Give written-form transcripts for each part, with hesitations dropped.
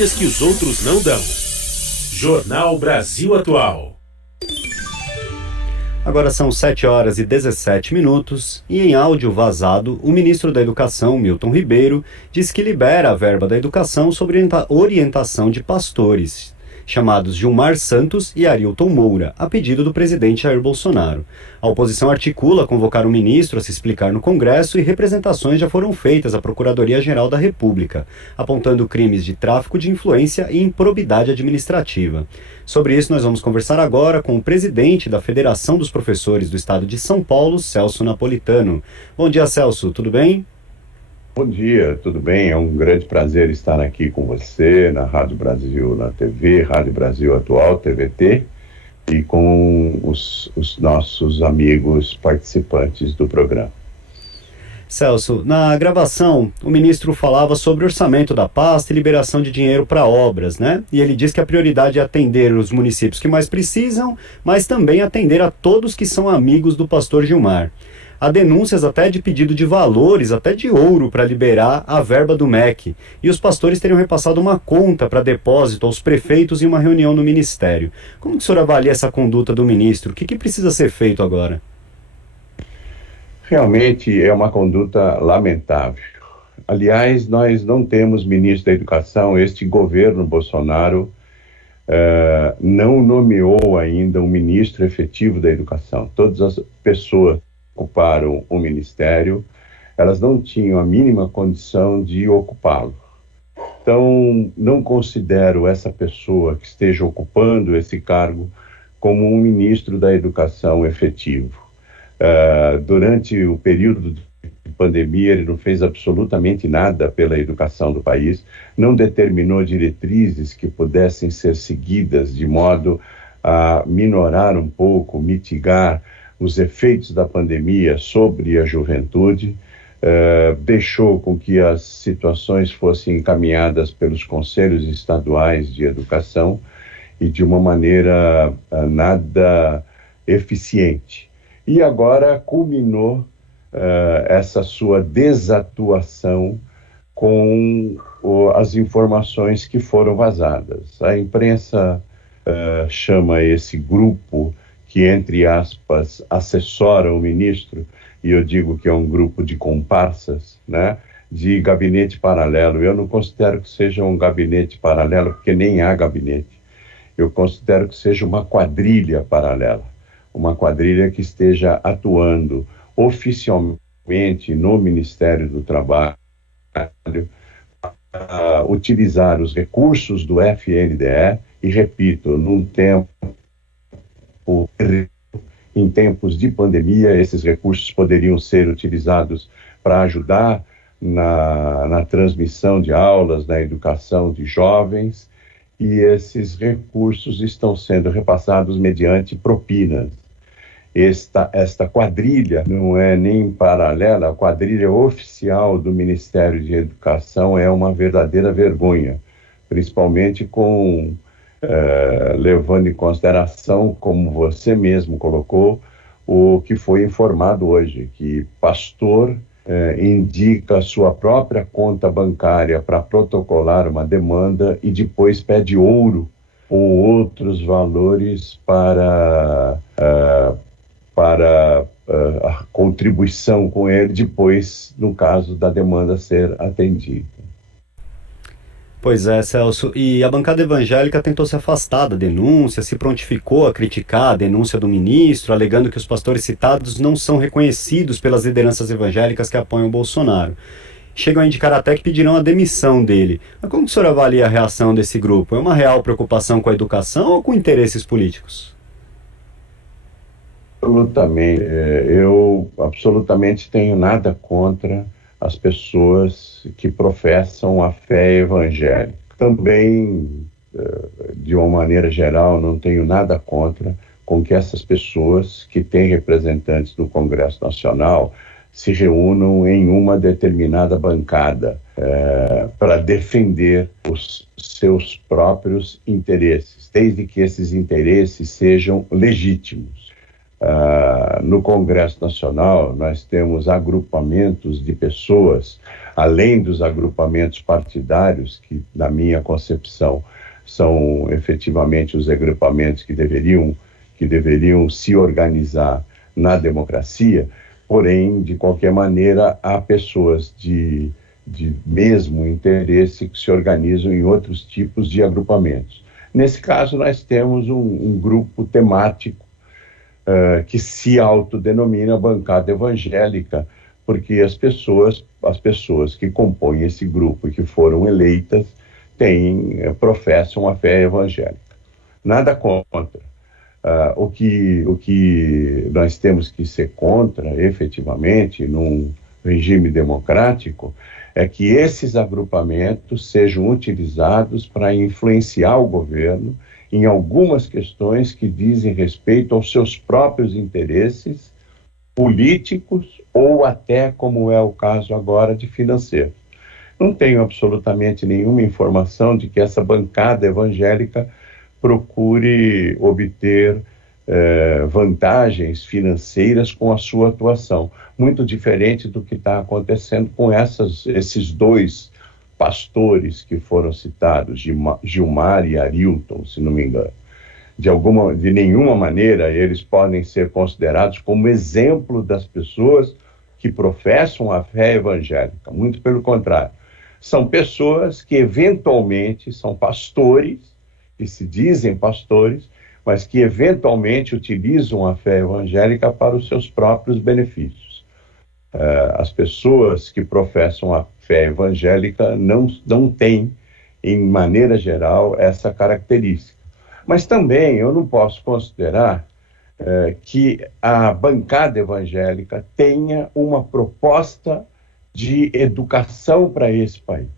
notícias que os outros não dão. Jornal Brasil Atual. Agora são 7h17 e em áudio vazado, o ministro da Educação, Milton Ribeiro, diz que libera a verba da educação sobre orientação de pastores, chamados Gilmar Santos e Arilton Moura, a pedido do presidente Jair Bolsonaro. A oposição articula convocar o ministro a se explicar no Congresso e representações já foram feitas à Procuradoria-Geral da República, apontando crimes de tráfico de influência e improbidade administrativa. Sobre isso, nós vamos conversar agora com o presidente da Federação dos Professores do Estado de São Paulo, Celso Napolitano. Bom dia, Celso, tudo bem? Bom dia, tudo bem? É um grande prazer estar aqui com você na Rádio Brasil, na TV, Rádio Brasil Atual, TVT, e com os nossos amigos participantes do programa. Celso, na gravação, o ministro falava sobre orçamento da pasta e liberação de dinheiro para obras, né? E ele diz que a prioridade é atender os municípios que mais precisam, mas também atender a todos que são amigos do pastor Gilmar. Há denúncias até de pedido de valores, até de ouro, para liberar a verba do MEC. E os pastores teriam repassado uma conta para depósito aos prefeitos em uma reunião no Ministério. Como que o senhor avalia essa conduta do ministro? O que precisa ser feito agora? Realmente é uma conduta lamentável. Aliás, nós não temos ministro da Educação. Este governo Bolsonaro não nomeou ainda um ministro efetivo da Educação. Todas as pessoas que ocuparam o ministério, elas não tinham a mínima condição de ocupá-lo. Então, não considero essa pessoa que esteja ocupando esse cargo como um ministro da Educação efetivo. Durante o período de pandemia, ele não fez absolutamente nada pela educação do país, não determinou diretrizes que pudessem ser seguidas de modo a minorar um pouco, mitigar os efeitos da pandemia sobre a juventude, deixou com que as situações fossem encaminhadas pelos conselhos estaduais de educação e de uma maneira nada eficiente. E agora culminou essa sua desatuação com as informações que foram vazadas. A imprensa chama esse grupo que, entre aspas, assessora o ministro, e eu digo que é um grupo de comparsas, né, de gabinete paralelo. Eu não considero que seja um gabinete paralelo, porque nem há gabinete. Eu considero que seja uma quadrilha paralela. Uma quadrilha que esteja atuando oficialmente no Ministério do Trabalho para utilizar os recursos do FNDE e, repito, em tempos de pandemia, esses recursos poderiam ser utilizados para ajudar na transmissão de aulas, na educação de jovens, e esses recursos estão sendo repassados mediante propinas. Esta quadrilha não é nem paralela, a quadrilha oficial do Ministério de Educação é uma verdadeira vergonha, principalmente levando em consideração, como você mesmo colocou, o que foi informado hoje, que pastor indica a sua própria conta bancária para protocolar uma demanda e depois pede ouro ou outros valores para a contribuição com ele depois, no caso da demanda ser atendida. Pois é, Celso, e a bancada evangélica tentou se afastar da denúncia, se prontificou a criticar a denúncia do ministro, alegando que os pastores citados não são reconhecidos pelas lideranças evangélicas que apoiam o Bolsonaro. Chegam a indicar até que pedirão a demissão dele. Mas como o senhor avalia a reação desse grupo? É uma real preocupação com a educação ou com interesses políticos? Absolutamente. Eu absolutamente tenho nada contra as pessoas que professam a fé evangélica. Também, de uma maneira geral, não tenho nada contra com que essas pessoas que têm representantes no Congresso Nacional se reúnam em uma determinada bancada para defender os seus próprios interesses, desde que esses interesses sejam legítimos. No Congresso Nacional, nós temos agrupamentos de pessoas, além dos agrupamentos partidários, que, na minha concepção, são efetivamente os agrupamentos que deveriam se organizar na democracia, porém, de qualquer maneira, há pessoas de mesmo interesse que se organizam em outros tipos de agrupamentos. Nesse caso, nós temos um grupo temático que se autodenomina bancada evangélica, porque as pessoas que compõem esse grupo e que foram eleitas professam a fé evangélica. Nada contra. O que nós temos que ser contra, efetivamente, num regime democrático, é que esses agrupamentos sejam utilizados para influenciar o governo em algumas questões que dizem respeito aos seus próprios interesses políticos ou até, como é o caso agora, de financeiros. Não tenho absolutamente nenhuma informação de que essa bancada evangélica procure obter vantagens financeiras com a sua atuação, muito diferente do que está acontecendo com esses dois pastores que foram citados, Gilmar e Arilton, se não me engano. De nenhuma maneira eles podem ser considerados como exemplo das pessoas que professam a fé evangélica, muito pelo contrário. São pessoas que eventualmente são pastores, que se dizem pastores, mas que eventualmente utilizam a fé evangélica para os seus próprios benefícios. As pessoas que professam a fé evangélica não têm, em maneira geral, essa característica. Mas também eu não posso considerar que a bancada evangélica tenha uma proposta de educação para esse país.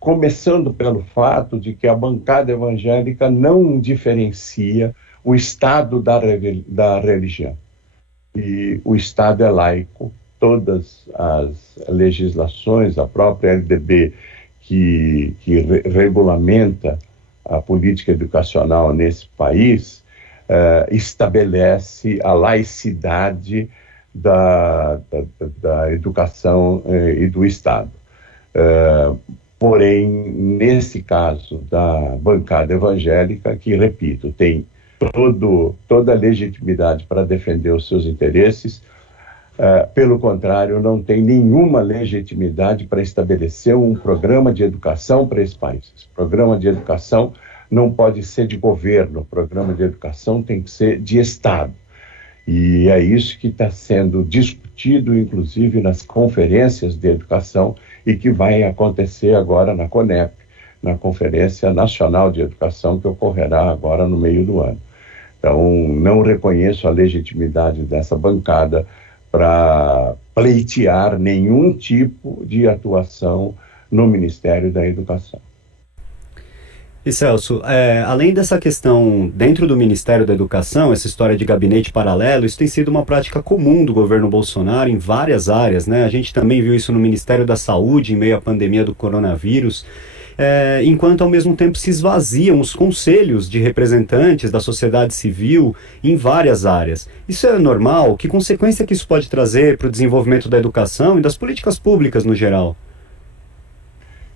Começando pelo fato de que a bancada evangélica não diferencia o Estado da religião. E o Estado é laico, todas as legislações, a própria LDB que regulamenta a política educacional nesse país, estabelece a laicidade da educação e do Estado. Porém, nesse caso da bancada evangélica, que, repito, tem toda a legitimidade para defender os seus interesses, pelo contrário, não tem nenhuma legitimidade para estabelecer um programa de educação para esse país. Esse programa de educação não pode ser de governo, o programa de educação tem que ser de Estado. E é isso que está sendo discutido, inclusive, nas conferências de educação e que vai acontecer agora na CONEP, na Conferência Nacional de Educação, que ocorrerá agora no meio do ano. Então, não reconheço a legitimidade dessa bancada para pleitear nenhum tipo de atuação no Ministério da Educação. E Celso, além dessa questão dentro do Ministério da Educação, essa história de gabinete paralelo, isso tem sido uma prática comum do governo Bolsonaro em várias áreas, né? A gente também viu isso no Ministério da Saúde, em meio à pandemia do coronavírus, enquanto ao mesmo tempo se esvaziam os conselhos de representantes da sociedade civil em várias áreas. Isso é normal? Que consequência que isso pode trazer para o desenvolvimento da educação e das políticas públicas no geral?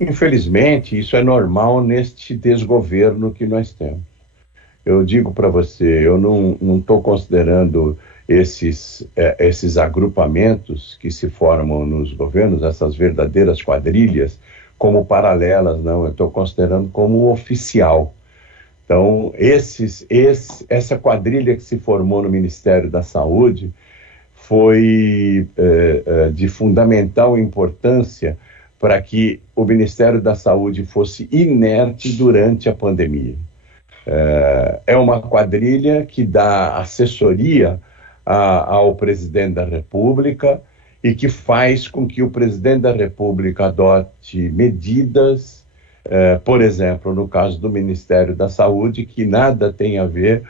Infelizmente, isso é normal neste desgoverno que nós temos. Eu digo para você, eu não estou considerando esses agrupamentos que se formam nos governos, essas verdadeiras quadrilhas, como paralelas, não. Eu estou considerando como oficial. Então, essa quadrilha que se formou no Ministério da Saúde foi de fundamental importância para que o Ministério da Saúde fosse inerte durante a pandemia. É uma quadrilha que dá assessoria ao presidente da República e que faz com que o presidente da República adote medidas, por exemplo, no caso do Ministério da Saúde, que nada tem a ver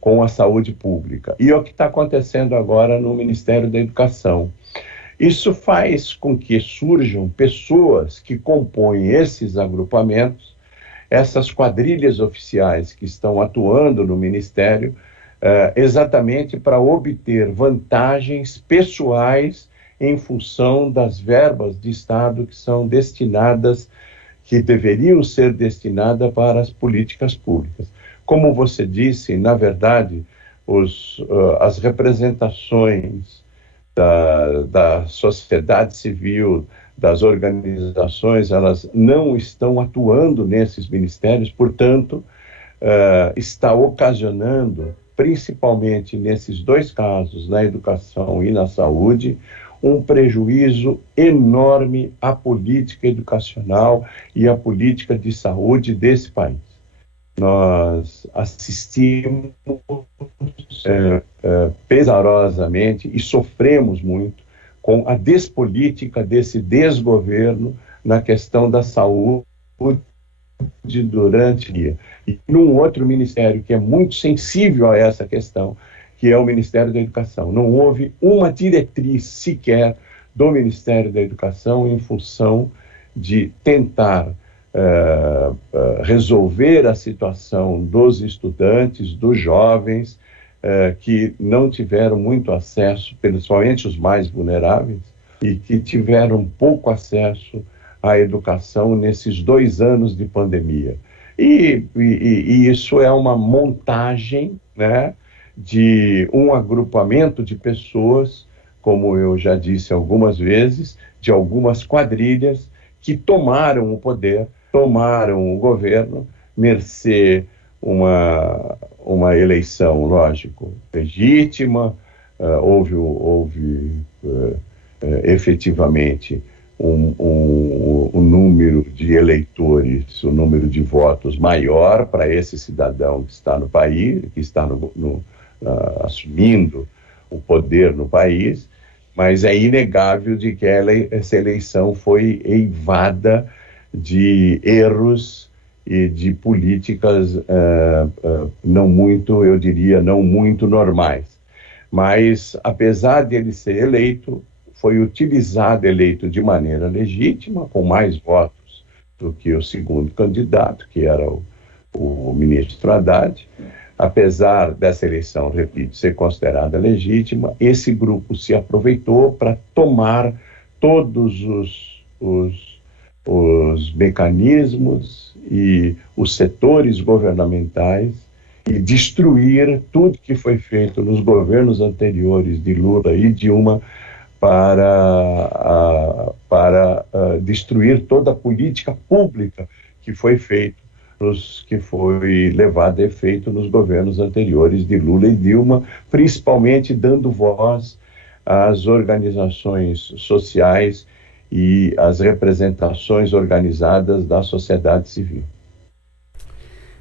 com a saúde pública. E é o que está acontecendo agora no Ministério da Educação. Isso faz com que surjam pessoas que compõem esses agrupamentos, essas quadrilhas oficiais que estão atuando no Ministério, exatamente para obter vantagens pessoais em função das verbas de Estado que são destinadas, que deveriam ser destinadas para as políticas públicas. Como você disse, na verdade, as representações da sociedade civil, das organizações, elas não estão atuando nesses ministérios, portanto, está ocasionando, principalmente nesses dois casos, na educação e na saúde, um prejuízo enorme à política educacional e à política de saúde desse país. Nós assistimos pesarosamente e sofremos muito com a despolítica desse desgoverno na questão da saúde durante o dia. E num outro ministério que é muito sensível a essa questão, que é o Ministério da Educação. Não houve uma diretriz sequer do Ministério da Educação em função de tentar resolver a situação dos estudantes, dos jovens, que não tiveram muito acesso, principalmente os mais vulneráveis, e que tiveram pouco acesso à educação nesses 2 anos de pandemia. E isso é uma montagem, né, de um agrupamento de pessoas, como eu já disse algumas vezes, de algumas quadrilhas que tomaram o poder, tomaram o governo, mercê uma eleição, lógico, legítima, houve efetivamente um número de eleitores, um número de votos maior para esse cidadão que está no país, que está assumindo o poder no país, mas é inegável de que essa eleição foi eivada de erros e de políticas não muito, eu diria, não muito normais. Mas, apesar de ele ser eleito, foi eleito de maneira legítima, com mais votos do que o segundo candidato, que era o ministro Haddad. Apesar dessa eleição, repito, ser considerada legítima, esse grupo se aproveitou para tomar todos os mecanismos e os setores governamentais e destruir tudo que foi feito nos governos anteriores de Lula e Dilma para destruir toda a política pública que foi feita, que foi levada a efeito nos governos anteriores de Lula e Dilma, principalmente dando voz às organizações sociais e às representações organizadas da sociedade civil.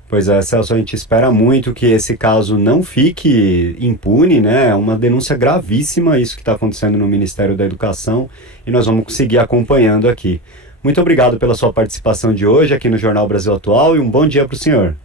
Pois é, Celso, a gente espera muito que esse caso não fique impune, né? É uma denúncia gravíssima isso que está acontecendo no Ministério da Educação e nós vamos seguir acompanhando aqui. Muito obrigado pela sua participação de hoje aqui no Jornal Brasil Atual e um bom dia para o senhor.